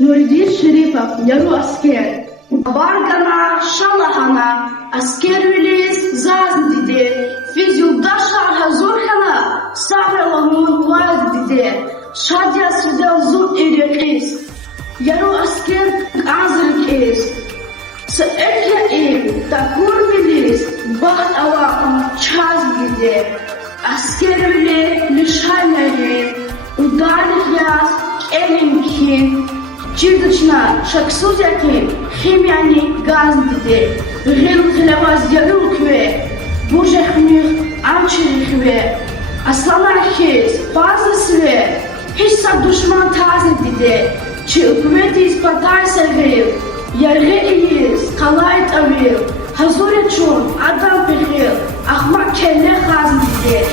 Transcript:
Nureddin Şerifov, yarı asker. Bargana, şalahana, asker ülis, zaz dedi. Fizyulda şarha zorhana, sahralamun vaz dedi. Şadya sida zor erekis. Yarı asker azrikis. Seekya takur bilis, baht avakın çaz dedi. Asker üli, nişanları, udarlık yaz, elimkin. Чирдочна, шаксузяки, химияни газ диде, гил хлеваз ярукве, бужахмих амчирихве, асламархиз, фазлысве, хисса душман тазе диде, чи үкметиз патайса гил, ярге иyiz, қалайт авил, хазуре чун, адам пехил, ахмак келле хаз диде.